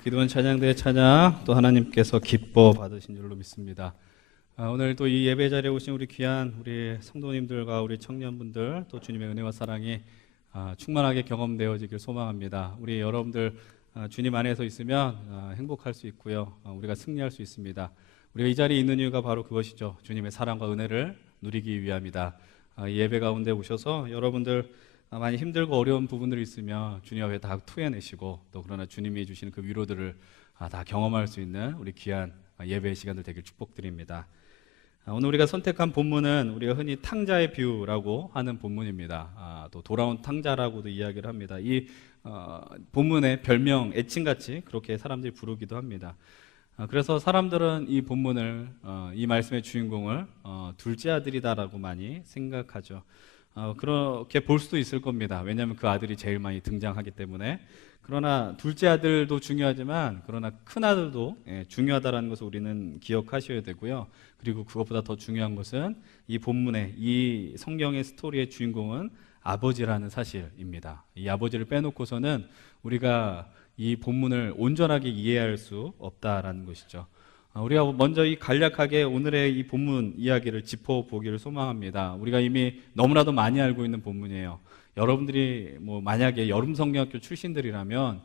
기도원 찬양대의 찬양 또 하나님께서 기뻐 받으신 줄로 믿습니다. 오늘 또 이 예배 자리에 오신 우리 귀한 우리 성도님들과 우리 청년분들 또 주님의 은혜와 사랑이 충만하게 경험되어지길 소망합니다. 우리 여러분들 주님 안에서 있으면 행복할 수 있고요. 우리가 승리할 수 있습니다. 우리가 이 자리에 있는 이유가 바로 그것이죠. 주님의 사랑과 은혜를 누리기 위함이다. 이 예배 가운데 오셔서 여러분들 많이 힘들고 어려운 부분들이 있으면 주님 앞에 다 토해내시고 또 그러나 주님이 주시는 그 위로들을 다 경험할 수 있는 우리 귀한 예배의 시간들 되길 축복드립니다. 오늘 우리가 선택한 본문은 우리가 흔히 탕자의 비유라고 하는 본문입니다. 또 돌아온 탕자라고도 이야기를 합니다. 이 본문의 별명 애칭같이 그렇게 사람들이 부르기도 합니다. 그래서 사람들은 이 본문을 이 말씀의 주인공을 둘째 아들이다라고 많이 생각하죠. 그렇게 볼 수도 있을 겁니다. 왜냐하면 그 아들이 제일 많이 등장하기 때문에. 그러나 둘째 아들도 중요하지만 그러나 큰 아들도 중요하다는 것을 우리는 기억하셔야 되고요. 그리고 그것보다 더 중요한 것은 이 본문의 이 성경의 스토리의 주인공은 아버지라는 사실입니다. 이 아버지를 빼놓고서는 우리가 이 본문을 온전하게 이해할 수 없다라는 것이죠. 우리가 먼저 이 간략하게 오늘의 이 본문 이야기를 짚어보기를 소망합니다. 우리가 이미 너무나도 많이 알고 있는 본문이에요. 여러분들이 만약에 여름성경학교 출신들이라면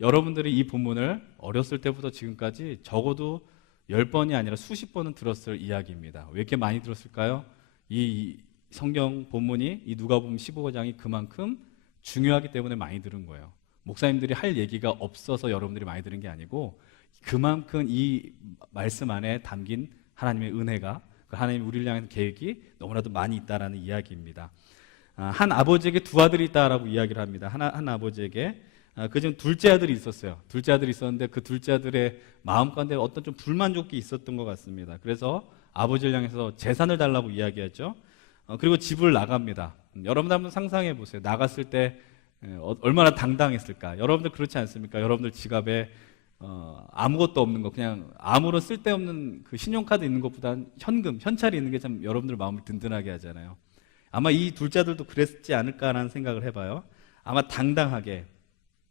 여러분들이 이 본문을 어렸을 때부터 지금까지 적어도 10번이 아니라 수십 번은 들었을 이야기입니다. 왜 이렇게 많이 들었을까요? 이 성경 본문이 이 누가복음 15장이 그만큼 중요하기 때문에 많이 들은 거예요. 목사님들이 할 얘기가 없어서 여러분들이 많이 들은 게 아니고 그만큼 이 말씀 안에 담긴 하나님의 은혜가 하나님 우리를 향한 계획이 너무나도 많이 있다라는 이야기입니다. 한 아버지에게 두 아들이 있다라고 이야기를 합니다. 한 아버지에게 그중 둘째 아들이 있었어요. 둘째 아들이 있었는데 그 둘째 아들의 마음 가운데 어떤 좀 불만족이 있었던 것 같습니다. 그래서 아버지를 향해서 재산을 달라고 이야기했죠. 그리고 집을 나갑니다. 여러분 한번 상상해 보세요. 나갔을 때 얼마나 당당했을까? 여러분들 그렇지 않습니까? 여러분들 지갑에 아무것도 없는 거, 그냥 아무런 쓸데없는 그 신용카드 있는 것보다 현찰이 있는 게 참 여러분들 마음을 든든하게 하잖아요. 아마 이 둘째 아들도 그랬지 않을까라는 생각을 해봐요. 아마 당당하게.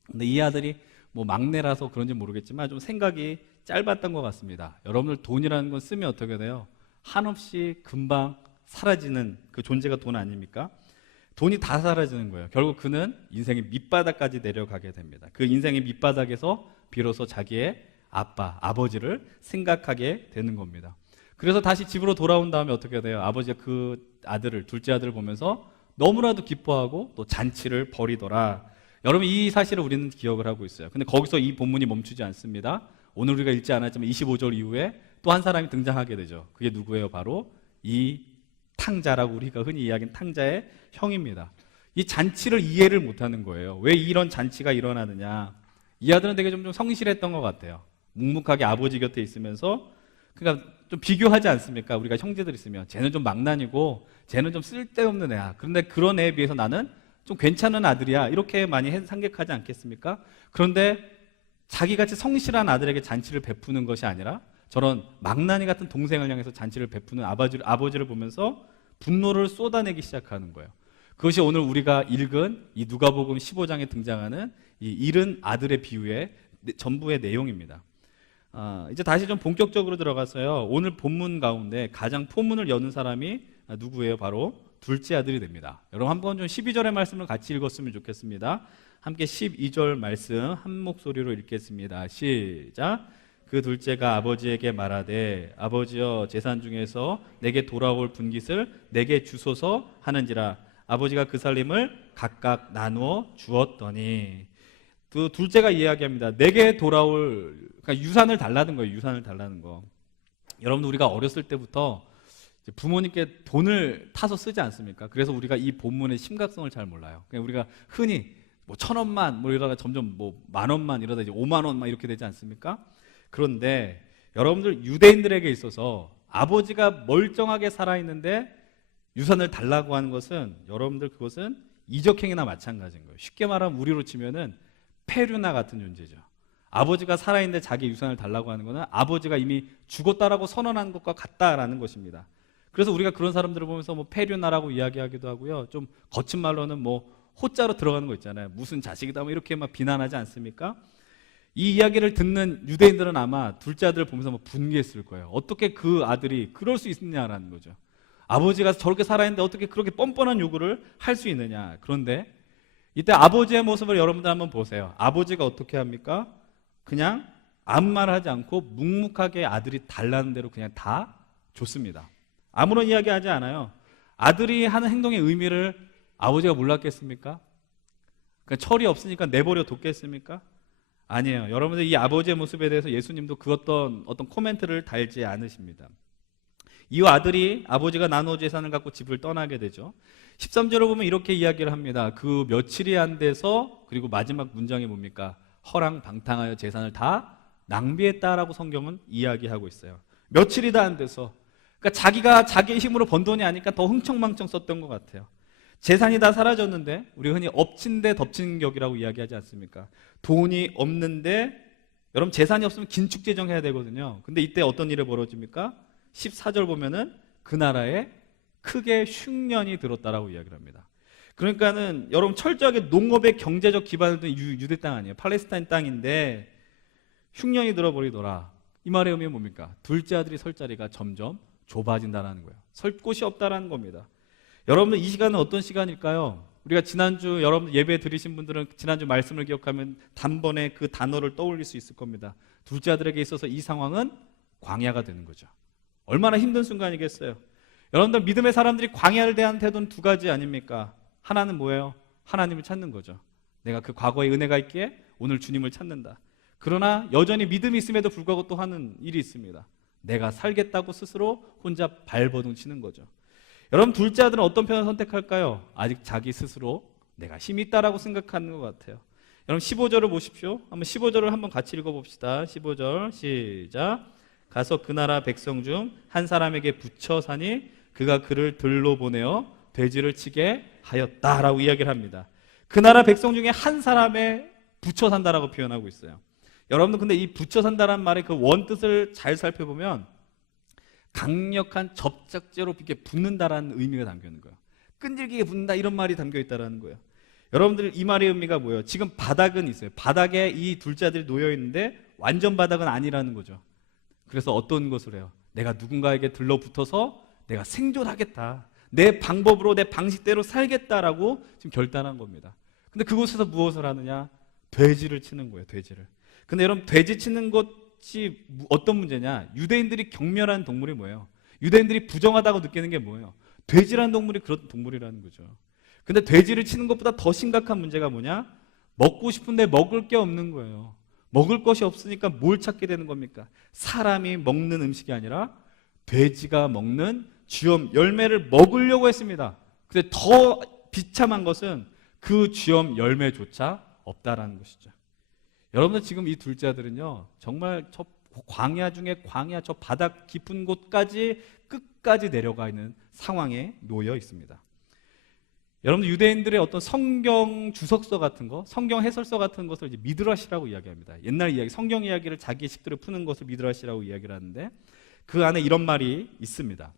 근데 이 아들이 막내라서 그런지 모르겠지만 좀 생각이 짧았던 것 같습니다. 여러분들 돈이라는 건 쓰면 어떻게 돼요? 한없이 금방 사라지는 그 존재가 돈 아닙니까? 돈이 다 사라지는 거예요. 결국 그는 인생의 밑바닥까지 내려가게 됩니다. 그 인생의 밑바닥에서 비로소 자기의 아버지를 생각하게 되는 겁니다. 그래서 다시 집으로 돌아온 다음에 어떻게 돼요? 아버지가 그 둘째 아들을 보면서 너무나도 기뻐하고 또 잔치를 벌이더라. 여러분 이 사실을 우리는 기억을 하고 있어요. 근데 거기서 이 본문이 멈추지 않습니다. 오늘 우리가 읽지 않았지만 25절 이후에 또 한 사람이 등장하게 되죠. 그게 누구예요? 바로 이 탕자라고 우리가 흔히 이야기하는 탕자의 형입니다. 이 잔치를 이해를 못하는 거예요. 왜 이런 잔치가 일어나느냐? 이 아들은 되게 좀 성실했던 것 같아요. 묵묵하게 아버지 곁에 있으면서 그러니까 좀 비교하지 않습니까? 우리가 형제들 있으면 쟤는 좀 망난이고 쟤는 좀 쓸데없는 애야. 그런데 그런 애에 비해서 나는 좀 괜찮은 아들이야. 이렇게 많이 생각하지 않겠습니까? 그런데 자기같이 성실한 아들에게 잔치를 베푸는 것이 아니라 저런 망나니 같은 동생을 향해서 잔치를 베푸는 아버지를 보면서 분노를 쏟아내기 시작하는 거예요. 그것이 오늘 우리가 읽은 이 누가복음 15장에 등장하는 이 잃은 아들의 비유의 전부의 내용입니다. 이제 다시 좀 본격적으로 들어가서요. 오늘 본문 가운데 가장 포문을 여는 사람이 누구예요? 바로 둘째 아들이 됩니다. 여러분 한번 좀 12절의 말씀을 같이 읽었으면 좋겠습니다. 함께 12절 말씀 한 목소리로 읽겠습니다. 시작. 그 둘째가 아버지에게 말하되 아버지여 재산 중에서 내게 돌아올 분깃을 내게 주소서 하는지라. 아버지가 그 살림을 각각 나누어 주었더니 그 둘째가 이야기합니다. 내게 돌아올 그러니까 유산을 달라는 거예요. 유산을 달라는 거. 여러분들 우리가 어렸을 때부터 부모님께 돈을 타서 쓰지 않습니까? 그래서 우리가 이 본문의 심각성을 잘 몰라요. 그냥 우리가 흔히 1,000원만 이러다가 점점 10,000원만 이러다 이제 50,000원만 이렇게 되지 않습니까? 그런데 여러분들 유대인들에게 있어서 아버지가 멀쩡하게 살아있는데 유산을 달라고 하는 것은 여러분들 그것은 이적행위나 마찬가지인 거예요. 쉽게 말하면 우리로 치면은 페류나 같은 존재죠. 아버지가 살아있는데 자기 유산을 달라고 하는 것은 아버지가 이미 죽었다라고 선언한 것과 같다라는 것입니다. 그래서 우리가 그런 사람들을 보면서 페류나라고 이야기하기도 하고요. 좀 거친 말로는 호자로 들어가는 거 있잖아요. 무슨 자식이다 이렇게 막 비난하지 않습니까? 이 이야기를 듣는 유대인들은 아마 둘째 아들을 보면서 막 분개했을 거예요. 어떻게 그 아들이 그럴 수 있느냐라는 거죠. 아버지가 저렇게 살아있는데 어떻게 그렇게 뻔뻔한 요구를 할 수 있느냐. 그런데 이때 아버지의 모습을 여러분들 한번 보세요. 아버지가 어떻게 합니까? 그냥 아무 말 하지 않고 묵묵하게 아들이 달라는 대로 그냥 다 줬습니다. 아무런 이야기 하지 않아요. 아들이 하는 행동의 의미를 아버지가 몰랐겠습니까? 그러니까 철이 없으니까 내버려 뒀겠습니까? 아니에요. 여러분들 이 아버지의 모습에 대해서 예수님도 그 어떤 코멘트를 달지 않으십니다. 이 아들이 아버지가 나누어 재산을 갖고 집을 떠나게 되죠. 13절을 보면 이렇게 이야기를 합니다. 그 며칠이 안 돼서, 그리고 마지막 문장이 뭡니까? 허랑방탕하여 재산을 다 낭비했다라고 성경은 이야기하고 있어요. 며칠이 다 안 돼서. 그러니까 자기가 자기의 힘으로 번 돈이 아니까 더 흥청망청 썼던 것 같아요. 재산이 다 사라졌는데, 우리 흔히 엎친 데 덮친 격이라고 이야기하지 않습니까? 돈이 없는데, 여러분 재산이 없으면 긴축재정해야 되거든요. 근데 이때 어떤 일이 벌어집니까? 14절 보면은 그 나라에 크게 흉년이 들었다라고 이야기를 합니다. 그러니까는 여러분 철저하게 농업의 경제적 기반을 둔 유대 땅 아니에요. 팔레스타인 땅인데 흉년이 들어버리더라. 이 말의 의미는 뭡니까? 둘째 아들이 설 자리가 점점 좁아진다는 거예요. 설 곳이 없다라는 겁니다. 여러분들 이 시간은 어떤 시간일까요? 우리가 지난주 여러분 예배 드리신 분들은 지난주 말씀을 기억하면 단번에 그 단어를 떠올릴 수 있을 겁니다. 둘째 아들에게 있어서 이 상황은 광야가 되는 거죠. 얼마나 힘든 순간이겠어요. 여러분들 믿음의 사람들이 광야를 대한 태도는 두 가지 아닙니까? 하나는 뭐예요? 하나님을 찾는 거죠. 내가 그 과거의 은혜가 있기에 오늘 주님을 찾는다. 그러나 여전히 믿음이 있음에도 불구하고 또 하는 일이 있습니다. 내가 살겠다고 스스로 혼자 발버둥 치는 거죠. 여러분 둘째 아들은 어떤 편을 선택할까요? 아직 자기 스스로 내가 힘이 있다라고 생각하는 것 같아요. 여러분 15절을 보십시오. 한번 15절을 한번 같이 읽어봅시다. 15절 시작. 가서 그 나라 백성 중 한 사람에게 붙여 사니 그가 그를 들로 보내어 돼지를 치게 하였다라고 이야기를 합니다. 그 나라 백성 중에 한 사람에 붙여 산다라고 표현하고 있어요. 여러분들 근데 이 붙여 산다라는 말의 그 원뜻을 잘 살펴보면 강력한 접착제로 이렇게 붙는다라는 의미가 담겨 있는 거예요. 끈질기게 붙는다 이런 말이 담겨 있다라는 거예요. 여러분들 이 말의 의미가 뭐예요? 지금 바닥은 있어요. 바닥에 이 둘째 아들이 놓여 있는데 완전 바닥은 아니라는 거죠. 그래서 어떤 것을 해요? 내가 누군가에게 들러붙어서 내가 생존하겠다. 내 방법으로 내 방식대로 살겠다라고 지금 결단한 겁니다. 근데 그곳에서 무엇을 하느냐? 돼지를 치는 거예요. 돼지를. 근데 여러분 돼지 치는 것이 어떤 문제냐? 유대인들이 경멸하는 동물이 뭐예요? 유대인들이 부정하다고 느끼는 게 뭐예요? 돼지라는 동물이 그런 동물이라는 거죠. 근데 돼지를 치는 것보다 더 심각한 문제가 뭐냐? 먹고 싶은데 먹을 게 없는 거예요. 먹을 것이 없으니까 뭘 찾게 되는 겁니까? 사람이 먹는 음식이 아니라 돼지가 먹는 쥐엄 열매를 먹으려고 했습니다. 근데 더 비참한 것은 그 쥐엄 열매조차 없다라는 것이죠. 여러분들 지금 이 둘째 아들은요 정말 저 광야 중에 광야, 저 바닥 깊은 곳까지 끝까지 내려가 있는 상황에 놓여 있습니다. 여러분들 유대인들의 어떤 성경 주석서 같은 거, 성경 해설서 같은 것을 이제 미드라시라고 이야기합니다. 옛날 이야기, 성경 이야기를 자기 식대로 푸는 것을 미드라시라고 이야기를 하는데 그 안에 이런 말이 있습니다.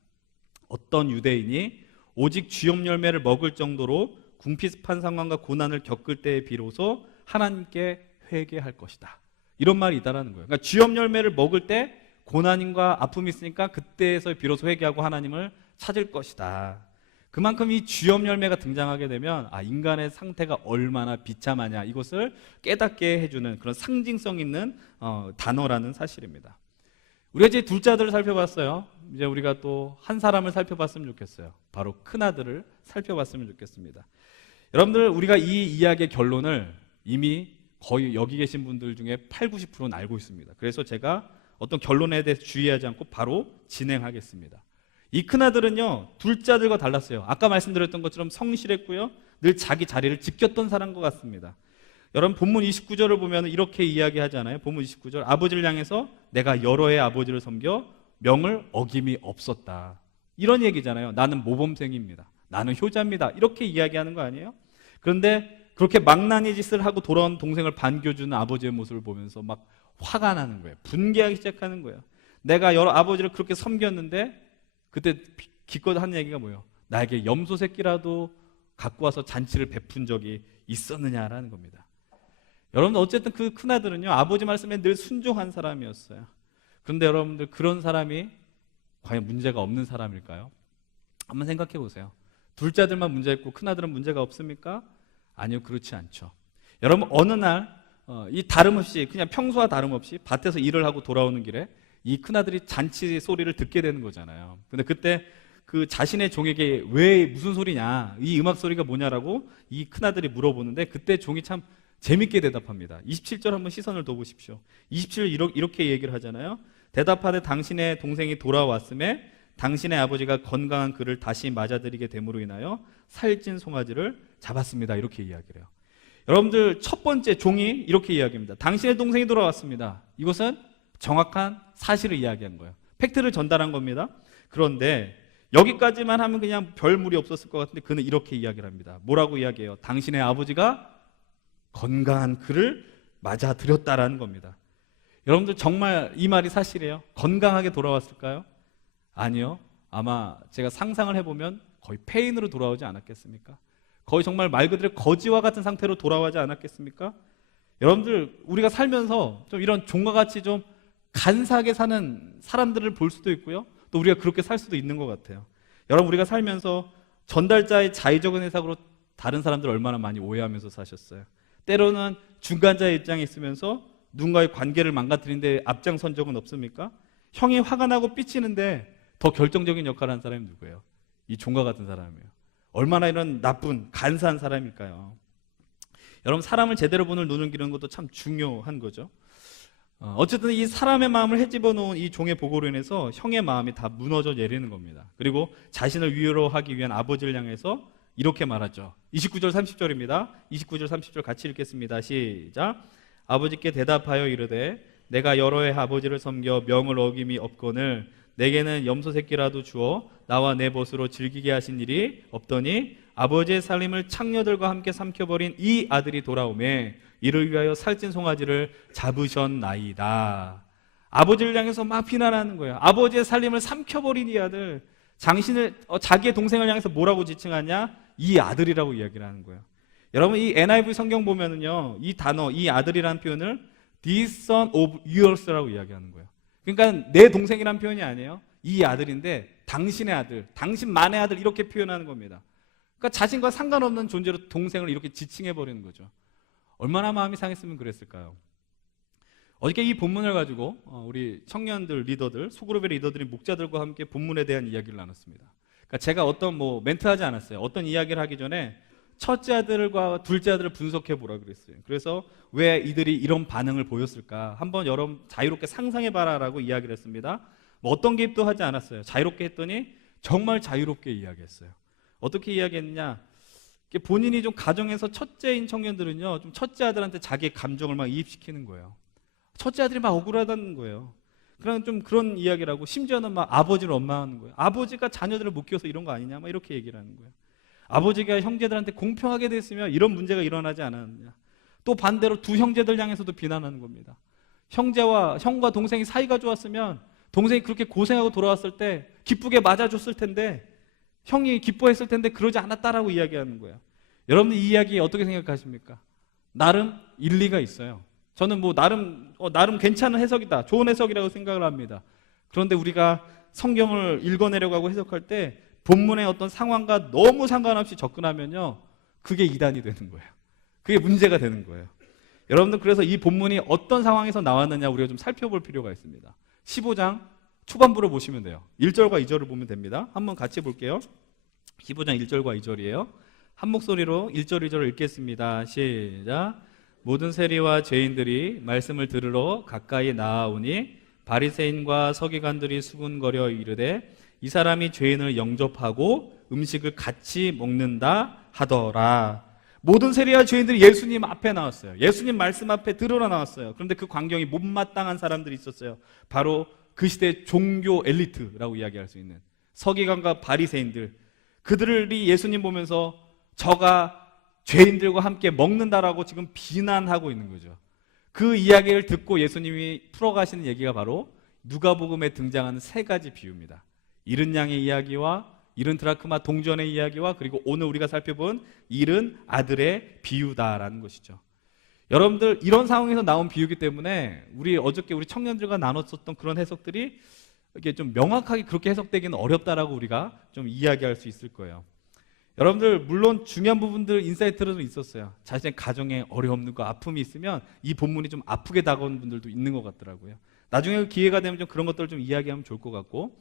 어떤 유대인이 오직 쥐엄 열매를 먹을 정도로 궁핍한 상황과 고난을 겪을 때에 비로소 하나님께 회개할 것이다. 이런 말이 있다라는 거예요. 그러니까 쥐엄 열매를 먹을 때 고난과 아픔이 있으니까 그때에서 비로소 회개하고 하나님을 찾을 것이다. 그만큼 이 쥐엄 열매가 등장하게 되면 인간의 상태가 얼마나 비참하냐 이것을 깨닫게 해주는 그런 상징성 있는 단어라는 사실입니다. 우리가 이제 둘째 아들을 살펴봤어요. 이제 우리가 또 한 사람을 살펴봤으면 좋겠어요. 바로 큰 아들을 살펴봤으면 좋겠습니다. 여러분들 우리가 이 이야기의 결론을 이미 거의 여기 계신 분들 중에 80-90%는 알고 있습니다. 그래서 제가 어떤 결론에 대해서 주의하지 않고 바로 진행하겠습니다. 이 큰아들은요 둘째 아들과 달랐어요. 아까 말씀드렸던 것처럼 성실했고요 늘 자기 자리를 지켰던 사람과 같습니다. 여러분 본문 29절을 보면 이렇게 이야기하잖아요. 본문 29절 아버지를 향해서 내가 여러 해 아버지를 섬겨 명을 어김이 없었다. 이런 얘기잖아요. 나는 모범생입니다. 나는 효자입니다. 이렇게 이야기하는 거 아니에요? 그런데 그렇게 망나니 짓을 하고 돌아온 동생을 반겨주는 아버지의 모습을 보면서 막 화가 나는 거예요. 분개하기 시작하는 거예요. 내가 여러 아버지를 그렇게 섬겼는데 그때 기껏 하는 얘기가 뭐예요? 나에게 염소 새끼라도 갖고 와서 잔치를 베푼 적이 있었느냐라는 겁니다. 여러분들 어쨌든 그 큰아들은요, 아버지 말씀에 늘 순종한 사람이었어요. 그런데 여러분들 그런 사람이 과연 문제가 없는 사람일까요? 한번 생각해 보세요. 둘째 아들만 문제 있고 큰아들은 문제가 없습니까? 아니요, 그렇지 않죠. 여러분, 어느 날 이 다름없이, 그냥 평소와 다름없이 밭에서 일을 하고 돌아오는 길에 이 큰아들이 잔치 소리를 듣게 되는 거잖아요. 근데 그때 그 자신의 종에게 왜 무슨 소리냐, 이 음악 소리가 뭐냐라고 이 큰아들이 물어보는데, 그때 종이 참 재밌게 대답합니다. 27절 한번 시선을 둬보십시오. 27절 이렇게 얘기를 하잖아요. 대답하되 당신의 동생이 돌아왔음에 당신의 아버지가 건강한 그를 다시 맞아들이게 됨으로 인하여 살찐 송아지를 잡았습니다. 이렇게 이야기를 해요. 여러분들, 첫 번째 종이 이렇게 이야기합니다. 당신의 동생이 돌아왔습니다. 이것은 정확한 사실을 이야기한 거예요. 팩트를 전달한 겁니다. 그런데 여기까지만 하면 그냥 별 무리 없었을 것 같은데 그는 이렇게 이야기를 합니다. 뭐라고 이야기해요? 당신의 아버지가 건강한 그를 맞아들였다라는 겁니다. 여러분들, 정말 이 말이 사실이에요? 건강하게 돌아왔을까요? 아니요. 아마 제가 상상을 해보면 거의 폐인으로 돌아오지 않았겠습니까? 거의 정말 말 그대로 거지와 같은 상태로 돌아오지 않았겠습니까? 여러분들, 우리가 살면서 좀 이런 종과 같이 좀 간사하게 사는 사람들을 볼 수도 있고요, 또 우리가 그렇게 살 수도 있는 것 같아요. 여러분, 우리가 살면서 전달자의 자의적인 해석으로 다른 사람들 얼마나 많이 오해하면서 사셨어요. 때로는 중간자의 입장에 있으면서 누군가의 관계를 망가뜨리는데 앞장선 적은 없습니까? 형이 화가 나고 삐치는데 더 결정적인 역할을 한 사람이 누구예요? 이 종과 같은 사람이에요. 얼마나 이런 나쁜 간사한 사람일까요? 여러분, 사람을 제대로 보는 눈을 기르는 것도 참 중요한 거죠. 어쨌든 이 사람의 마음을 헤집어 놓은 이 종의 보고로 인해서 형의 마음이 다 무너져 내리는 겁니다. 그리고 자신을 위로하기 위한 아버지를 향해서 이렇게 말하죠. 29절 30절입니다. 29절 30절 같이 읽겠습니다. 시작. 아버지께 대답하여 이르되 내가 여러 해 아버지를 섬겨 명을 어김이 없거늘 내게는 염소 새끼라도 주어 나와 내 벗으로 즐기게 하신 일이 없더니 아버지의 살림을 창녀들과 함께 삼켜버린 이 아들이 돌아오매 이를 위하여 살찐 송아지를 잡으셨나이다. 아버지를 향해서 막 비난하는 거예요. 아버지의 살림을 삼켜버린 이 아들, 자기의 동생을 향해서 뭐라고 지칭하냐? 이 아들이라고 이야기를 하는 거예요. 여러분, 이 NIV 성경 보면은요, 이 단어, 이 아들이라는 표현을 this son of yours라고 이야기하는 거예요. 그러니까 내 동생이라는 표현이 아니에요. 이 아들인데 당신의 아들, 당신만의 아들, 이렇게 표현하는 겁니다. 그러니까 자신과 상관없는 존재로 동생을 이렇게 지칭해버리는 거죠. 얼마나 마음이 상했으면 그랬을까요? 어저께 이 본문을 가지고 우리 청년들, 리더들, 소그룹의 리더들이 목자들과 함께 본문에 대한 이야기를 나눴습니다. 그러니까 제가 어떤 멘트하지 않았어요. 어떤 이야기를 하기 전에 첫째 아들과 둘째 아들을 분석해 보라 그랬어요. 그래서 왜 이들이 이런 반응을 보였을까? 한번 여러분 자유롭게 상상해 봐라라고 이야기를 했습니다. 어떤 개입도 하지 않았어요. 자유롭게 했더니 정말 자유롭게 이야기했어요. 어떻게 이야기했느냐? 본인이 좀 가정에서 첫째인 청년들은요, 좀 첫째 아들한테 자기의 감정을 막 이입시키는 거예요. 첫째 아들이 막 억울하다는 거예요. 그런 좀 그런 이야기를 하고, 심지어는 막 아버지를 원망하는 거예요. 아버지가 자녀들을 못 키워서 이런 거 아니냐? 막 이렇게 얘기를 하는 거예요. 아버지가 형제들한테 공평하게 됐으면 이런 문제가 일어나지 않았느냐. 또 반대로 두 형제들 향해서도 비난하는 겁니다. 형과 동생이 사이가 좋았으면 동생이 그렇게 고생하고 돌아왔을 때 기쁘게 맞아줬을 텐데, 형이 기뻐했을 텐데 그러지 않았다라고 이야기하는 거예요. 여러분들 이 이야기 어떻게 생각하십니까? 나름 일리가 있어요. 저는 나름 괜찮은 해석이다, 좋은 해석이라고 생각을 합니다. 그런데 우리가 성경을 읽어내려고 하고 해석할 때 본문의 어떤 상황과 너무 상관없이 접근하면요, 그게 이단이 되는 거예요. 그게 문제가 되는 거예요. 여러분들, 그래서 이 본문이 어떤 상황에서 나왔느냐 우리가 좀 살펴볼 필요가 있습니다. 15장 초반부를 보시면 돼요. 1절과 2절을 보면 됩니다. 한번 같이 볼게요. 15장 1절과 2절이에요. 한 목소리로 1절, 2절을 읽겠습니다. 시작. 모든 세리와 죄인들이 말씀을 들으러 가까이 나아오니 바리새인과 서기관들이 수군거려 이르되 이 사람이 죄인을 영접하고 음식을 같이 먹는다 하더라. 모든 세리와 죄인들이 예수님 앞에 나왔어요. 예수님 말씀 앞에 들으러 나왔어요. 그런데 그 광경이 못마땅한 사람들이 있었어요. 바로 그 시대의 종교 엘리트라고 이야기할 수 있는 서기관과 바리새인들, 그들이 예수님 보면서 저가 죄인들과 함께 먹는다라고 지금 비난하고 있는 거죠. 그 이야기를 듣고 예수님이 풀어가시는 얘기가 바로 누가복음에 등장하는 세 가지 비유입니다. 잃은 양의 이야기와 잃은 드라크마 동전의 이야기와 그리고 오늘 우리가 살펴본 잃은 아들의 비유다라는 것이죠. 여러분들 이런 상황에서 나온 비유기 때문에 어저께 우리 청년들과 나눴었던 그런 해석들이 이렇게 좀 명확하게 그렇게 해석되기는 어렵다라고 우리가 좀 이야기할 수 있을 거예요. 여러분들 물론 중요한 부분들 인사이트로도 있었어요. 자신의 가정에 어려움과 아픔이 있으면 이 본문이 좀 아프게 다가오는 분들도 있는 것 같더라고요. 나중에 기회가 되면 좀 그런 것들을 좀 이야기하면 좋을 것 같고,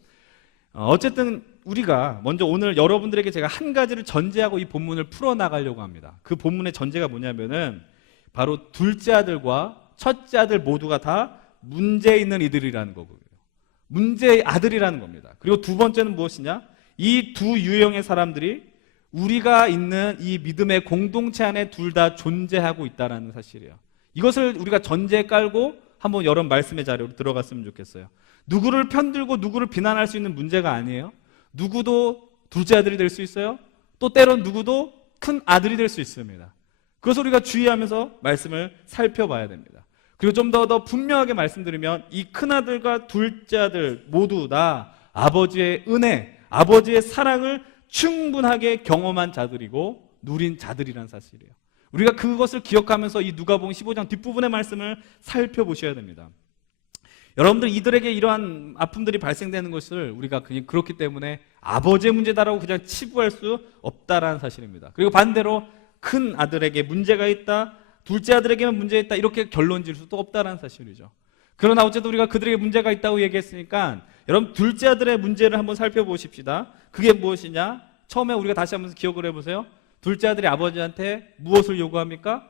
어쨌든 우리가 먼저 오늘 여러분들에게 제가 한 가지를 전제하고 이 본문을 풀어나가려고 합니다. 그 본문의 전제가 뭐냐면은 바로 둘째 아들과 첫째 아들 모두가 다 문제 있는 이들이라는 거고요. 문제의 아들이라는 겁니다. 그리고 두 번째는 무엇이냐? 이 두 유형의 사람들이 우리가 있는 이 믿음의 공동체 안에 둘 다 존재하고 있다는 사실이에요. 이것을 우리가 전제에 깔고 한번 여러분 말씀의 자료로 들어갔으면 좋겠어요. 누구를 편들고 누구를 비난할 수 있는 문제가 아니에요. 누구도 둘째 아들이 될 수 있어요. 또 때론 누구도 큰 아들이 될 수 있습니다. 그래서 우리가 주의하면서 말씀을 살펴봐야 됩니다. 그리고 좀 더 분명하게 말씀드리면 이 큰아들과 둘째 아들 모두 다 아버지의 은혜, 아버지의 사랑을 충분하게 경험한 자들이고 누린 자들이라는 사실이에요. 우리가 그것을 기억하면서 이 누가복음 15장 뒷부분의 말씀을 살펴보셔야 됩니다. 여러분들 이들에게 이러한 아픔들이 발생되는 것을 우리가 그냥 그렇기 때문에 아버지의 문제다라고 그냥 치부할 수 없다라는 사실입니다. 그리고 반대로 큰 아들에게 문제가 있다, 둘째 아들에게만 문제가 있다 이렇게 결론 지을 수도 없다라는 사실이죠. 그러나 어쨌든 우리가 그들에게 문제가 있다고 얘기했으니까 여러분 둘째 아들의 문제를 한번 살펴보십시다. 그게 무엇이냐? 처음에 우리가 다시 한번 기억을 해보세요. 둘째 아들이 아버지한테 무엇을 요구합니까?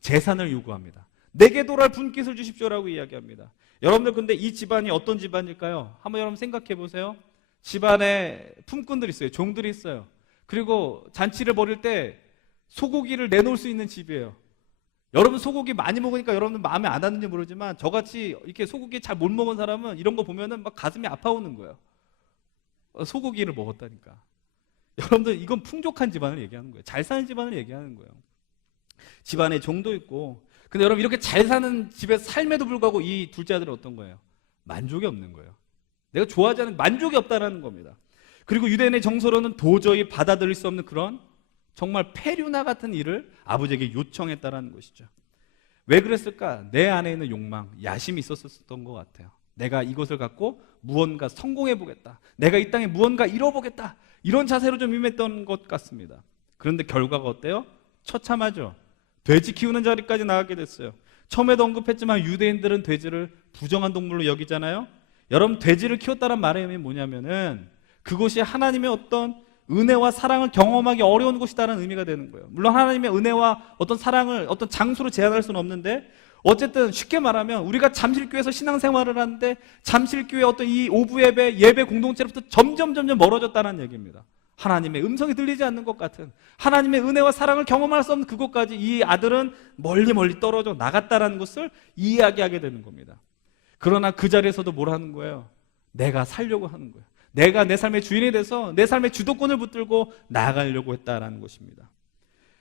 재산을 요구합니다. 내게 돌아올 분깃을 주십시오라고 이야기합니다. 여러분들 근데 이 집안이 어떤 집안일까요? 한번 여러분 생각해 보세요. 집안에 품꾼들이 있어요. 종들이 있어요. 그리고 잔치를 벌일 때 소고기를 내놓을 수 있는 집이에요. 여러분 소고기 많이 먹으니까 여러분들 마음에 안 드는지 모르지만 저같이 이렇게 소고기 잘 못 먹은 사람은 이런 거 보면은 막 가슴이 아파오는 거예요. 소고기를 먹었다니까. 여러분들 이건 풍족한 집안을 얘기하는 거예요. 잘 사는 집안을 얘기하는 거예요. 집안에 종도 있고. 근데 여러분 이렇게 잘 사는 집에 삶에도 불구하고 이 둘째 아들은 어떤 거예요? 만족이 없는 거예요. 내가 좋아하지 않는 만족이 없다는 겁니다. 그리고 유대인의 정서로는 도저히 받아들일 수 없는 그런 정말 폐류나 같은 일을 아버지에게 요청했다는 것이죠. 왜 그랬을까? 내 안에 있는 욕망, 야심이 있었던 것 같아요. 내가 이것을 갖고 무언가 성공해보겠다. 내가 이 땅에 무언가 이뤄보겠다. 이런 자세로 좀 임했던 것 같습니다. 그런데 결과가 어때요? 처참하죠. 돼지 키우는 자리까지 나가게 됐어요. 처음에도 언급했지만 유대인들은 돼지를 부정한 동물로 여기잖아요. 여러분 돼지를 키웠다는 말의 의미는 뭐냐면은 그것이 하나님의 어떤 은혜와 사랑을 경험하기 어려운 곳이다라는 의미가 되는 거예요. 물론 하나님의 은혜와 어떤 사랑을 어떤 장소로 제한할 수는 없는데 어쨌든 쉽게 말하면 우리가 잠실교회에서 신앙생활을 하는데 잠실교회 어떤 이 오부 예배 공동체로부터 점점 멀어졌다는 얘기입니다. 하나님의 음성이 들리지 않는 것 같은 하나님의 은혜와 사랑을 경험할 수 없는 그곳까지 이 아들은 멀리 떨어져 나갔다라는 것을 이야기하게 되는 겁니다. 그러나 그 자리에서도 뭘 하는 거예요? 내가 살려고 하는 거예요. 내가 내 삶의 주인이 돼서 내 삶의 주도권을 붙들고 나아가려고 했다라는 것입니다.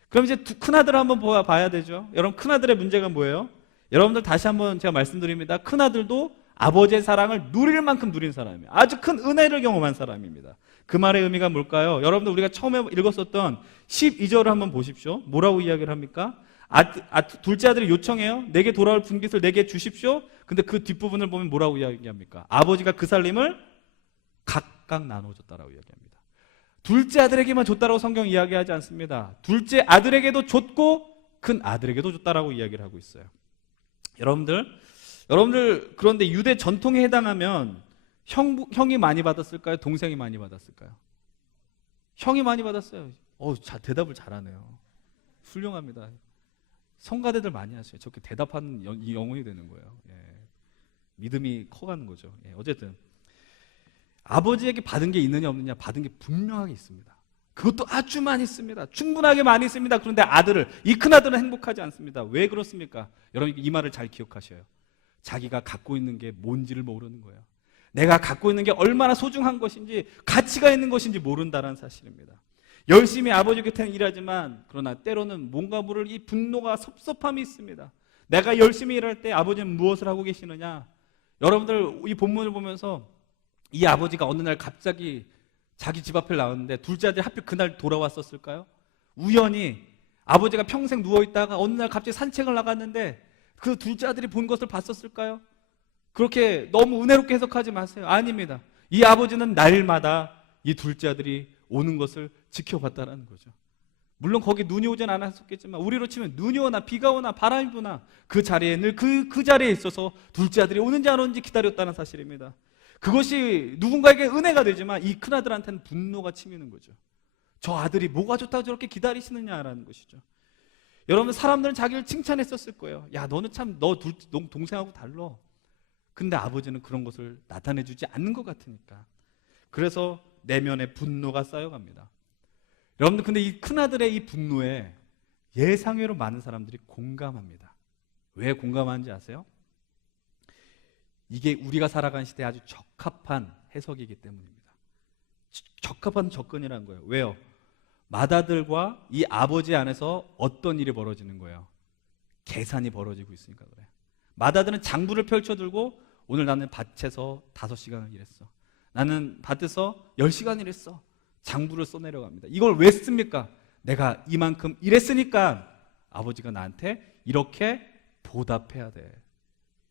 그럼 이제 큰아들을 한번 봐야 되죠. 여러분 큰아들의 문제가 뭐예요? 여러분들 다시 한번 제가 말씀드립니다. 큰아들도 아버지의 사랑을 누릴 만큼 누린 사람이에요. 아주 큰 은혜를 경험한 사람입니다. 그 말의 의미가 뭘까요? 여러분들 우리가 처음에 읽었었던 12절을 한번 보십시오. 뭐라고 이야기를 합니까? 둘째 아들이 요청해요. 내게 돌아올 분깃을 내게 주십시오. 근데 그 뒷부분을 보면 뭐라고 이야기합니까? 아버지가 그 살림을 각각 나눠줬다라고 이야기합니다. 둘째 아들에게만 줬다라고 성경 이야기하지 않습니다. 둘째 아들에게도 줬고 큰 아들에게도 줬다라고 이야기를 하고 있어요. 여러분들 그런데 유대 전통에 해당하면 형이 많이 받았을까요? 동생이 많이 받았을까요? 형이 많이 받았어요. 대답을 잘하네요. 훌륭합니다. 성가대들 많이 하셔요. 저렇게 대답하는 이 영혼이 되는 거예요. 예. 믿음이 커가는 거죠. 예. 어쨌든 아버지에게 받은 게 있느냐 없느냐 받은 게 분명하게 있습니다. 그것도 아주 많이 있습니다. 충분하게 많이 있습니다. 그런데 이 큰아들은 행복하지 않습니다. 왜 그렇습니까? 여러분 이 말을 잘 기억하셔요. 자기가 갖고 있는 게 뭔지를 모르는 거예요. 내가 갖고 있는 게 얼마나 소중한 것인지 가치가 있는 것인지 모른다는 사실입니다. 열심히 아버지 곁에는 일하지만 그러나 때로는 뭔가 모를 이 분노가 섭섭함이 있습니다. 내가 열심히 일할 때 아버지는 무엇을 하고 계시느냐? 여러분들 이 본문을 보면서 이 아버지가 어느 날 갑자기 자기 집 앞에 나왔는데 둘째 아들이 하필 그날 돌아왔었을까요? 우연히 아버지가 평생 누워있다가 어느 날 갑자기 산책을 나갔는데 그 둘째 아들이 본 것을 봤었을까요? 그렇게 너무 은혜롭게 해석하지 마세요. 아닙니다. 이 아버지는 날마다 이 둘째 아들이 오는 것을 지켜봤다는 거죠. 물론 거기 눈이 오진 않았었겠지만 우리로 치면 눈이 오나 비가 오나 바람이 부나 그 자리에 늘 그 자리에 있어서 둘째 아들이 오는지 안 오는지 기다렸다는 사실입니다. 그것이 누군가에게 은혜가 되지만 이 큰아들한테는 분노가 치미는 거죠. 저 아들이 뭐가 좋다고 저렇게 기다리시느냐라는 것이죠. 여러분, 사람들은 자기를 칭찬했었을 거예요. 야, 너는 참 너 동생하고 달라. 근데 아버지는 그런 것을 나타내주지 않는 것 같으니까. 그래서 내면에 분노가 쌓여갑니다. 여러분들, 근데 이 큰아들의 이 분노에 예상외로 많은 사람들이 공감합니다. 왜 공감하는지 아세요? 이게 우리가 살아가는 시대에 아주 적합한 해석이기 때문입니다. 적합한 접근이라는 거예요. 왜요? 맏아들과 이 아버지 안에서 어떤 일이 벌어지는 거예요? 계산이 벌어지고 있으니까 그래요. 맏아들은 장부를 펼쳐들고 오늘 나는 밭에서 5시간을 일했어. 나는 밭에서 10시간 일했어. 장부를 써내려갑니다. 이걸 왜 씁니까? 내가 이만큼 일했으니까 아버지가 나한테 이렇게 보답해야 돼.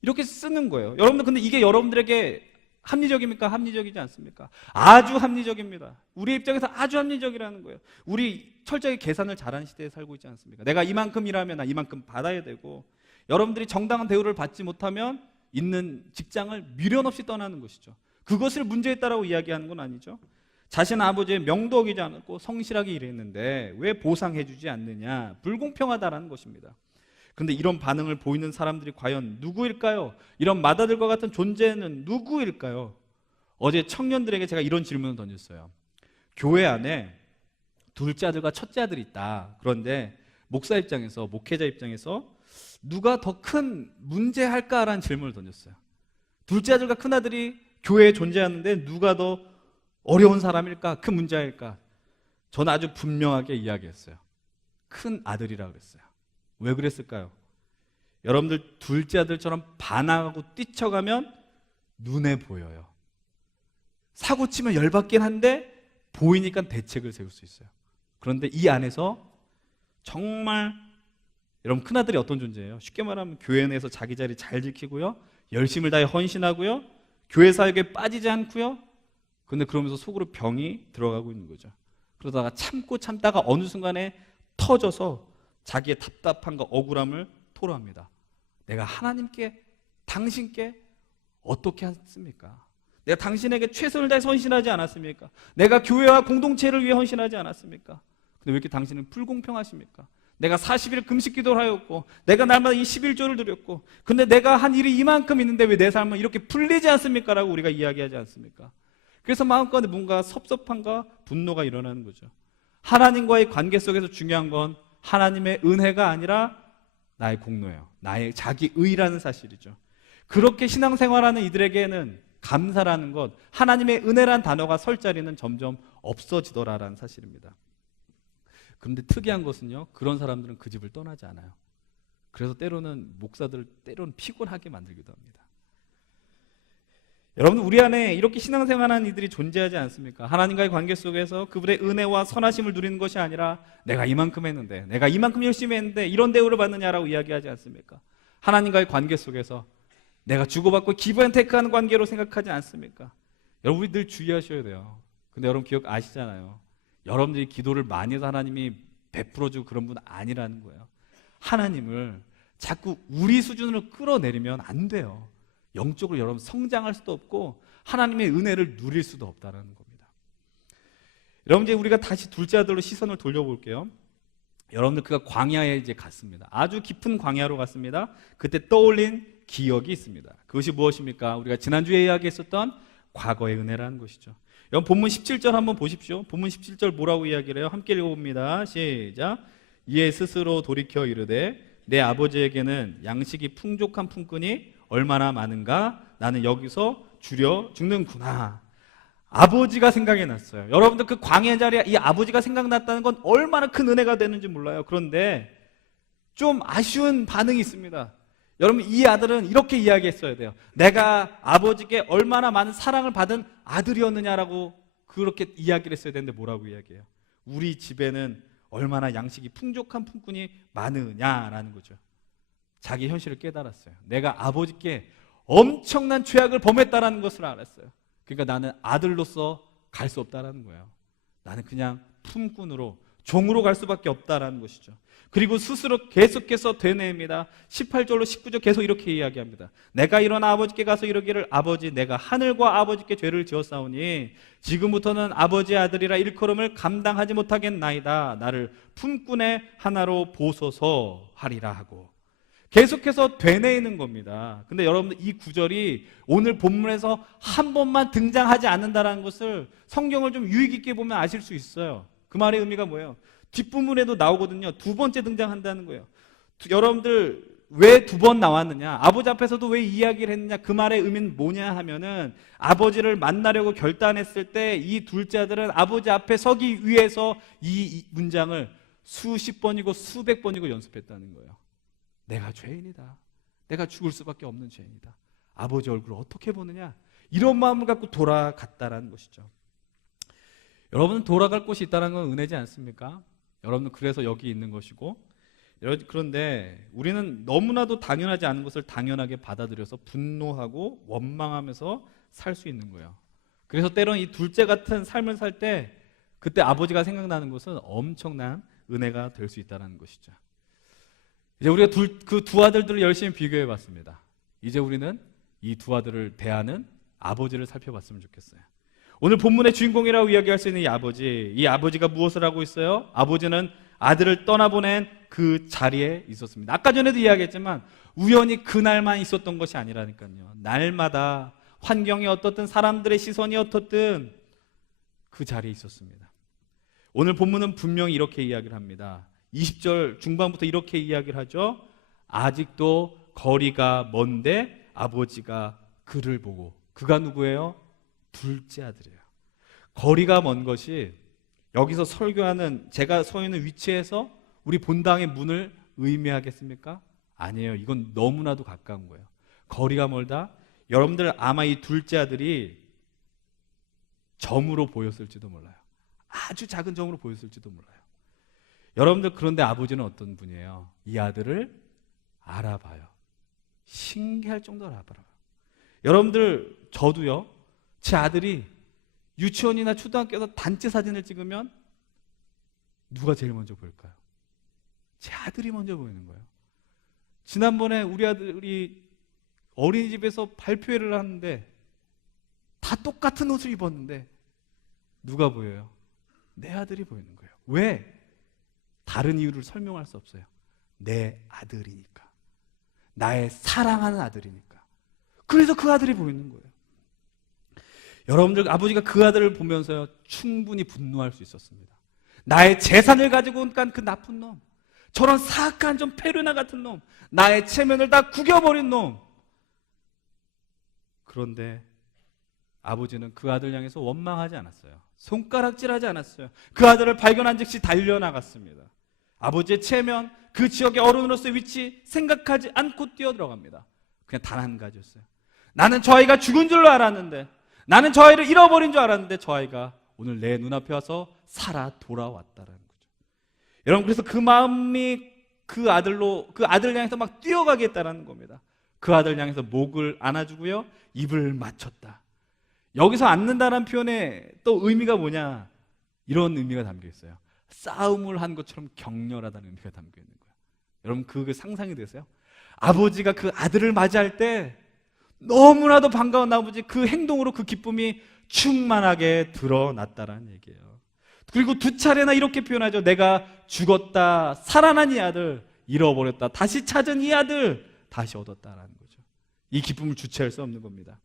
이렇게 쓰는 거예요. 여러분들, 근데 이게 여러분들에게 합리적입니까? 합리적이지 않습니까? 아주 합리적입니다. 우리 입장에서 아주 합리적이라는 거예요. 우리 철저히 계산을 잘하는 시대에 살고 있지 않습니까? 내가 이만큼 일하면 나 이만큼 받아야 되고, 여러분들이 정당한 대우를 받지 못하면 있는 직장을 미련 없이 떠나는 것이죠. 그것을 문제했다라고 이야기하는 건 아니죠. 자신 아버지의 명도 어기지 않았고 성실하게 일했는데 왜 보상해주지 않느냐, 불공평하다라는 것입니다. 그런데 이런 반응을 보이는 사람들이 과연 누구일까요? 이런 맏아들과 같은 존재는 누구일까요? 어제 청년들에게 제가 이런 질문을 던졌어요. 교회 안에 둘째 아들과 첫째 아들이 있다. 그런데 목사 입장에서, 목회자 입장에서 누가 더 큰 문제할까라는 질문을 던졌어요. 둘째 아들과 큰아들이 교회에 존재하는데 누가 더 어려운 사람일까? 큰 문제일까? 저는 아주 분명하게 이야기했어요. 큰 아들이라고 그랬어요. 왜 그랬을까요? 여러분들, 둘째 아들처럼 반항하고 뛰쳐가면 눈에 보여요. 사고 치면 열받긴 한데 보이니까 대책을 세울 수 있어요. 그런데 이 안에서 정말, 여러분, 큰아들이 어떤 존재예요? 쉽게 말하면 교회 내에서 자기 자리 잘 지키고요, 열심을 다해 헌신하고요, 교회 사역에 빠지지 않고요. 근데 그러면서 속으로 병이 들어가고 있는 거죠. 그러다가 참고 참다가 어느 순간에 터져서 자기의 답답함과 억울함을 토로합니다. 내가 하나님께, 당신께 어떻게 했습니까? 내가 당신에게 최선을 다해 헌신하지 않았습니까? 내가 교회와 공동체를 위해 헌신하지 않았습니까? 근데 왜 이렇게 당신은 불공평하십니까? 내가 40일 금식 기도를 하였고, 내가 날마다 이 11조를 드렸고, 근데 내가 한 일이 이만큼 있는데 왜 내 삶은 이렇게 풀리지 않습니까? 라고 우리가 이야기하지 않습니까? 그래서 마음가운데 뭔가 섭섭함과 분노가 일어나는 거죠. 하나님과의 관계 속에서 중요한 건 하나님의 은혜가 아니라 나의 공로예요. 나의 자기 의라는 사실이죠. 그렇게 신앙생활하는 이들에게는 감사라는 것, 하나님의 은혜라는 단어가 설 자리는 점점 없어지더라라는 사실입니다. 그런데 특이한 것은요, 그런 사람들은 그 집을 떠나지 않아요. 그래서 때로는 목사들을 때로는 피곤하게 만들기도 합니다. 여러분, 우리 안에 이렇게 신앙생활하는 이들이 존재하지 않습니까? 하나님과의 관계 속에서 그분의 은혜와 선하심을 누리는 것이 아니라 내가 이만큼 했는데, 내가 이만큼 열심히 했는데 이런 대우를 받느냐라고 이야기하지 않습니까? 하나님과의 관계 속에서 내가 주고받고 기브앤테이크하는 관계로 생각하지 않습니까? 여러분, 우리 늘 주의하셔야 돼요. 근데 여러분 기억 아시잖아요. 여러분들이 기도를 많이 해서 하나님이 베풀어주고 그런 분 아니라는 거예요. 하나님을 자꾸 우리 수준으로 끌어내리면 안 돼요. 영적으로 여러분 성장할 수도 없고 하나님의 은혜를 누릴 수도 없다는 겁니다. 여러분, 이제 우리가 다시 둘째 아들로 시선을 돌려볼게요. 여러분들, 그가 광야에 이제 갔습니다. 아주 깊은 광야로 갔습니다. 그때 떠올린 기억이 있습니다. 그것이 무엇입니까? 우리가 지난주에 이야기했었던 과거의 은혜라는 것이죠. 여러분, 본문 17절 한번 보십시오. 본문 17절 뭐라고 이야기를 해요? 함께 읽어봅니다. 시작. 이에 스스로 돌이켜 이르되 내 아버지에게는 양식이 풍족한 품꾼이 얼마나 많은가? 나는 여기서 줄여 죽는구나. 아버지가 생각이 났어요. 여러분들, 그 광야 자리에 이 아버지가 생각났다는 건 얼마나 큰 은혜가 되는지 몰라요. 그런데 좀 아쉬운 반응이 있습니다. 여러분, 이 아들은 이렇게 이야기했어야 돼요. 내가 아버지께 얼마나 많은 사랑을 받은 아들이었느냐라고 그렇게 이야기를 했어야 되는데 뭐라고 이야기해요? 우리 집에는 얼마나 양식이 풍족한 품꾼이 많으냐라는 거죠. 자기 현실을 깨달았어요. 내가 아버지께 엄청난 죄악을 범했다라는 것을 알았어요. 그러니까 나는 아들로서 갈 수 없다라는 거예요. 나는 그냥 품꾼으로, 종으로 갈 수밖에 없다라는 것이죠. 그리고 스스로 계속해서 되뇌입니다. 18절로 19절 계속 이렇게 이야기합니다. 내가 일어나 아버지께 가서 이르기를 아버지 내가 하늘과 아버지께 죄를 지었사오니 지금부터는 아버지의 아들이라 일컬음을 감당하지 못하겠나이다. 나를 품꾼의 하나로 보소서 하리라 하고 계속해서 되뇌이는 겁니다. 근데 여러분들 이 구절이 오늘 본문에서 한 번만 등장하지 않는다는 것을 성경을 좀 유익 있게 보면 아실 수 있어요. 그 말의 의미가 뭐예요? 뒷부분에도 나오거든요. 두 번째 등장한다는 거예요. 여러분들 왜 두 번 나왔느냐? 아버지 앞에서도 왜 이야기를 했느냐? 그 말의 의미는 뭐냐 하면은 아버지를 만나려고 결단했을 때 이 둘째 아들은 아버지 앞에 서기 위해서 이 문장을 수십 번이고 수백 번이고 연습했다는 거예요. 내가 죄인이다. 내가 죽을 수밖에 없는 죄인이다. 아버지 얼굴을 어떻게 보느냐? 이런 마음을 갖고 돌아갔다라는 것이죠. 여러분은 돌아갈 곳이 있다는 건 은혜지 않습니까? 여러분은 그래서 여기 있는 것이고, 그런데 우리는 너무나도 당연하지 않은 것을 당연하게 받아들여서 분노하고 원망하면서 살 수 있는 거예요. 그래서 때로는 이 둘째 같은 삶을 살 때 그때 아버지가 생각나는 것은 엄청난 은혜가 될 수 있다는 것이죠. 이제 우리가 그 두 아들들을 열심히 비교해 봤습니다. 이제 우리는 이 두 아들을 대하는 아버지를 살펴봤으면 좋겠어요. 오늘 본문의 주인공이라고 이야기할 수 있는 이 아버지가 무엇을 하고 있어요? 아버지는 아들을 떠나보낸 그 자리에 있었습니다. 아까 전에도 이야기했지만 우연히 그날만 있었던 것이 아니라니까요. 날마다 환경이 어떻든 사람들의 시선이 어떻든 그 자리에 있었습니다. 오늘 본문은 분명히 이렇게 이야기를 합니다. 20절 중반부터 이렇게 이야기를 하죠. 아직도 거리가 먼데 아버지가 그를 보고, 그가 누구예요? 둘째 아들이에요. 거리가 먼 것이 여기서 설교하는 제가 서 있는 위치에서 우리 본당의 문을 의미하겠습니까? 아니에요. 이건 너무나도 가까운 거예요. 거리가 멀다? 여러분들 아마 이 둘째 아들이 점으로 보였을지도 몰라요. 아주 작은 점으로 보였을지도 몰라요. 여러분들 그런데 아버지는 어떤 분이에요? 이 아들을 알아봐요. 신기할 정도로 알아봐요. 여러분들 저도요. 제 아들이 유치원이나 초등학교에서 단체 사진을 찍으면 누가 제일 먼저 보일까요? 제 아들이 먼저 보이는 거예요. 지난번에 우리 아들이 어린이집에서 발표회를 하는데 다 똑같은 옷을 입었는데 누가 보여요? 내 아들이 보이는 거예요. 왜? 다른 이유를 설명할 수 없어요. 내 아들이니까. 나의 사랑하는 아들이니까. 그래서 그 아들이 보이는 거예요. 여러분들 아버지가 그 아들을 보면서요 충분히 분노할 수 있었습니다. 나의 재산을 가지고 온 그 나쁜 놈, 저런 사악한 좀 페르나 같은 놈, 나의 체면을 다 구겨버린 놈. 그런데 아버지는 그 아들 향해서 원망하지 않았어요. 손가락질하지 않았어요. 그 아들을 발견한 즉시 달려나갔습니다. 아버지의 체면, 그 지역의 어른으로서의 위치 생각하지 않고 뛰어들어갑니다. 그냥 단 한 가지였어요. 나는 저 아이가 죽은 줄로 알았는데, 나는 저 아이를 잃어버린 줄 알았는데 저 아이가 오늘 내 눈앞에 와서 살아 돌아왔다라는 거죠. 여러분, 그래서 그 마음이 그 아들을 향해서 막 뛰어가게 했다라는 겁니다. 그 아들 향해서 목을 안아주고요, 입을 맞췄다. 여기서 안는다는 표현의 또 의미가 뭐냐? 이런 의미가 담겨 있어요. 싸움을 한 것처럼 격렬하다는 의미가 담겨 있는 거예요. 여러분, 그 상상이 되세요? 아버지가 그 아들을 맞이할 때 너무나도 반가운 아버지, 그 행동으로 그 기쁨이 충만하게 드러났다라는 얘기예요. 그리고 두 차례나 이렇게 표현하죠. 내가 죽었다, 살아난 이 아들, 잃어버렸다, 다시 찾은 이 아들, 다시 얻었다라는 거죠. 이 기쁨을 주체할 수 없는 겁니다.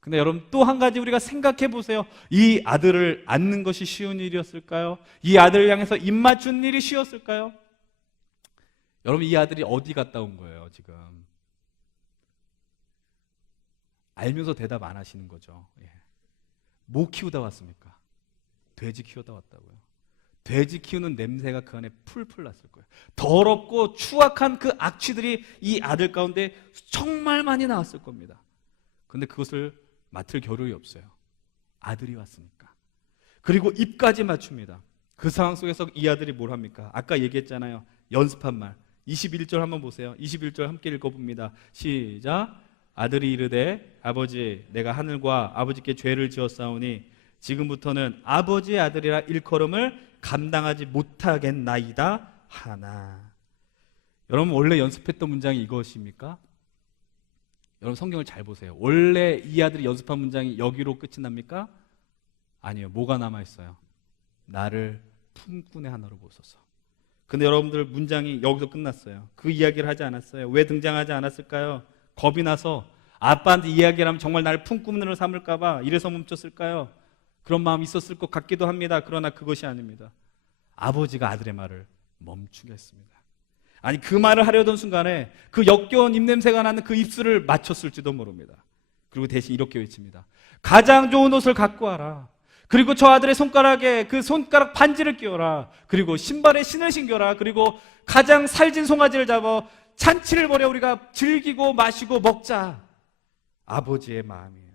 근데 여러분, 또 한 가지 우리가 생각해 보세요. 이 아들을 안는 것이 쉬운 일이었을까요? 이 아들을 향해서 입 맞춘 일이 쉬웠을까요? 여러분, 이 아들이 어디 갔다 온 거예요, 지금? 알면서 대답 안 하시는 거죠. 예. 뭐 키우다 왔습니까? 돼지 키우다 왔다고요. 돼지 키우는 냄새가 그 안에 풀풀 났을 거예요. 더럽고 추악한 그 악취들이 이 아들 가운데 정말 많이 나왔을 겁니다. 근데 그것을 맡을 겨를이 없어요. 아들이 왔으니까. 그리고 입까지 맞춥니다. 그 상황 속에서 이 아들이 뭘 합니까? 아까 얘기했잖아요. 연습한 말. 21절 한번 보세요. 21절 함께 읽어봅니다. 시작. 아들이 이르되 아버지 내가 하늘과 아버지께 죄를 지었사오니 지금부터는 아버지의 아들이라 일컬음을 감당하지 못하겠나이다 하나. 여러분 원래 연습했던 문장이 이것입니까? 여러분 성경을 잘 보세요. 원래 이 아들이 연습한 문장이 여기로 끝이 납니까? 아니요. 뭐가 남아있어요? 나를 품꾼의 하나로 보소서. 근데 여러분들 문장이 여기서 끝났어요. 그 이야기를 하지 않았어요. 왜 등장하지 않았을까요? 겁이 나서 아빠한테 이야기를 하면 정말 나를 품꾼으로 삼을까 봐 이래서 멈췄을까요? 그런 마음이 있었을 것 같기도 합니다. 그러나 그것이 아닙니다. 아버지가 아들의 말을 멈추게 했습니다. 아니 그 말을 하려던 순간에 그 역겨운 입냄새가 나는 그 입술을 맞췄을지도 모릅니다. 그리고 대신 이렇게 외칩니다. 가장 좋은 옷을 갖고 와라. 그리고 저 아들의 손가락에 그 손가락 반지를 끼워라. 그리고 신발에 신을 신겨라. 그리고 가장 살진 송아지를 잡아 잔치를 벌여 우리가 즐기고 마시고 먹자. 아버지의 마음이에요.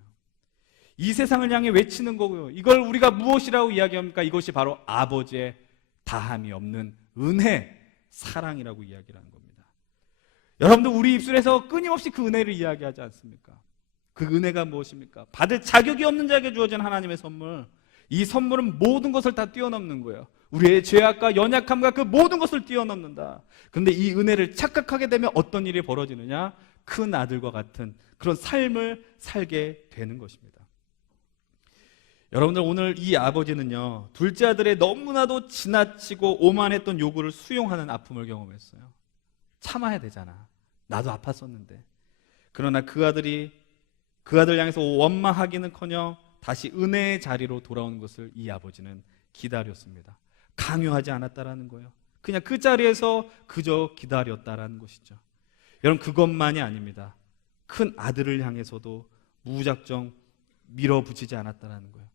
이 세상을 향해 외치는 거고요. 이걸 우리가 무엇이라고 이야기합니까? 이것이 바로 아버지의 다함이 없는 은혜, 사랑이라고 이야기를 하는 겁니다. 여러분들 우리 입술에서 끊임없이 그 은혜를 이야기하지 않습니까? 그 은혜가 무엇입니까? 받을 자격이 없는 자에게 주어진 하나님의 선물. 이 선물은 모든 것을 다 뛰어넘는 거예요. 우리의 죄악과 연약함과 그 모든 것을 뛰어넘는다. 그런데 이 은혜를 착각하게 되면 어떤 일이 벌어지느냐? 큰 아들과 같은 그런 삶을 살게 되는 것입니다. 여러분들 오늘 이 아버지는요, 둘째 아들의 너무나도 지나치고 오만했던 요구를 수용하는 아픔을 경험했어요. 참아야 되잖아. 나도 아팠었는데. 그러나 그 아들 향해서 원망하기는커녕 다시 은혜의 자리로 돌아오는 것을 이 아버지는 기다렸습니다. 강요하지 않았다라는 거예요. 그냥 그 자리에서 그저 기다렸다라는 것이죠. 여러분 그것만이 아닙니다. 큰 아들을 향해서도 무작정 밀어붙이지 않았다라는 거예요.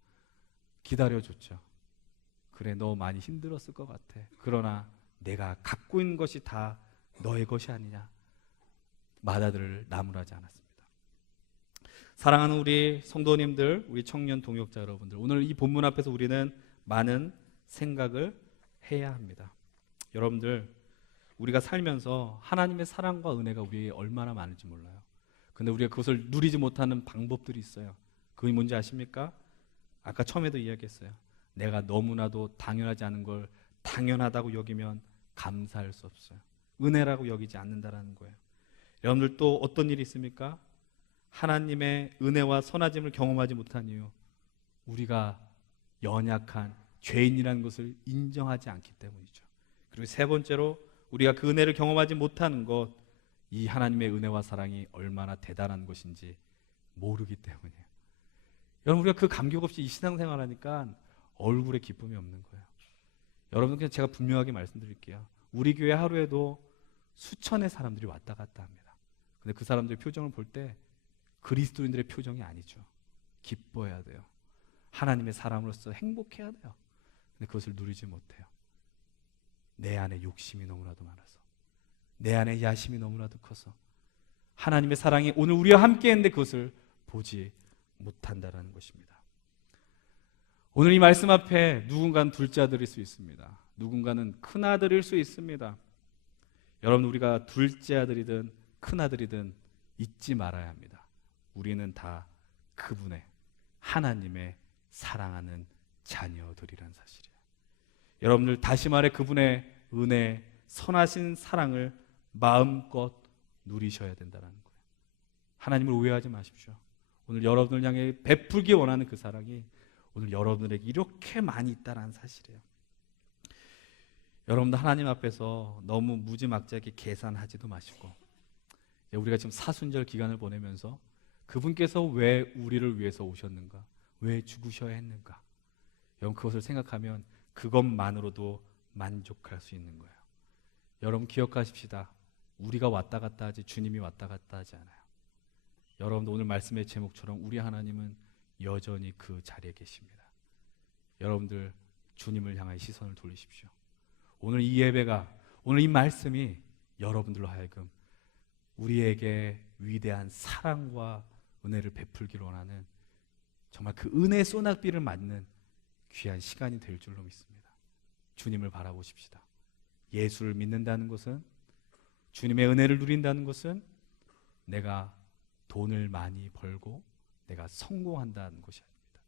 기다려줬죠. 그래 너 많이 힘들었을 것 같아. 그러나 내가 갖고 있는 것이 다 너의 것이 아니냐. 맏아들을 나무라지 않았습니다. 사랑하는 우리 성도님들, 우리 청년 동역자 여러분들, 오늘 이 본문 앞에서 우리는 많은 생각을 해야 합니다. 여러분들 우리가 살면서 하나님의 사랑과 은혜가 우리에게 얼마나 많은지 몰라요. 근데 우리가 그것을 누리지 못하는 방법들이 있어요. 그게 뭔지 아십니까? 아까 처음에도 이야기했어요. 내가 너무나도 당연하지 않은 걸 당연하다고 여기면 감사할 수 없어요. 은혜라고 여기지 않는다라는 거예요. 여러분들 또 어떤 일이 있습니까? 하나님의 은혜와 선하심을 경험하지 못한 이유, 우리가 연약한 죄인이라는 것을 인정하지 않기 때문이죠. 그리고 세 번째로 우리가 그 은혜를 경험하지 못하는 것, 이 하나님의 은혜와 사랑이 얼마나 대단한 것인지 모르기 때문이에요. 여러분 우리가 그 감격 없이 이 신앙생활하니까 얼굴에 기쁨이 없는 거예요. 여러분 그냥 제가 분명하게 말씀드릴게요. 우리 교회 하루에도 수천의 사람들이 왔다 갔다 합니다. 근데 그 사람들의 표정을 볼 때 그리스도인들의 표정이 아니죠. 기뻐해야 돼요. 하나님의 사람으로서 행복해야 돼요. 근데 그것을 누리지 못해요. 내 안에 욕심이 너무나도 많아서, 내 안에 야심이 너무나도 커서 하나님의 사랑이 오늘 우리와 함께 했는데 그것을 보지 못한다라는 것입니다. 오늘 이 말씀 앞에 누군가는 둘째 아들일 수 있습니다. 누군가는 큰 아들일 수 있습니다. 여러분 우리가 둘째 아들이든 큰 아들이든 잊지 말아야 합니다. 우리는 다 그분의 하나님의 사랑하는 자녀들이라는 사실이에요. 여러분들 다시 말해 그분의 은혜, 선하신 사랑을 마음껏 누리셔야 된다는 거예요. 하나님을 오해하지 마십시오. 오늘 여러분을 향해 베풀기 원하는 그 사랑이 오늘 여러분들에게 이렇게 많이 있다는 사실이에요. 여러분들 하나님 앞에서 너무 무지막지하게 계산하지도 마시고, 우리가 지금 사순절 기간을 보내면서 그분께서 왜 우리를 위해서 오셨는가, 왜 죽으셔야 했는가, 여러분 그것을 생각하면 그것만으로도 만족할 수 있는 거예요. 여러분 기억하십시다. 우리가 왔다 갔다 하지 주님이 왔다 갔다 하지 않아요. 여러분도 오늘 말씀의 제목처럼 우리 하나님은 여전히 그 자리에 계십니다. 여러분들 주님을 향해 시선을 돌리십시오. 오늘 이 예배가, 오늘 이 말씀이 여러분들로 하여금 우리에게 위대한 사랑과 은혜를 베풀기를 원하는 정말 그 은혜의 소낙비를 맞는 귀한 시간이 될 줄로 믿습니다. 주님을 바라보십시다. 예수를 믿는다는 것은, 주님의 은혜를 누린다는 것은 내가 돈을 많이 벌고 내가 성공한다는 것이 아닙니다.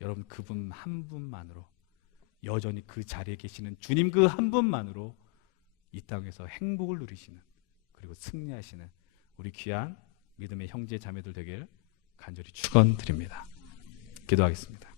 여러분, 그분 한 분만으로, 여전히 그 자리에 계시는 주님 그 한 분만으로 이 땅에서 행복을 누리시는, 그리고 승리하시는 우리 귀한 믿음의 형제 자매들 되길 간절히 축원드립니다. 기도하겠습니다.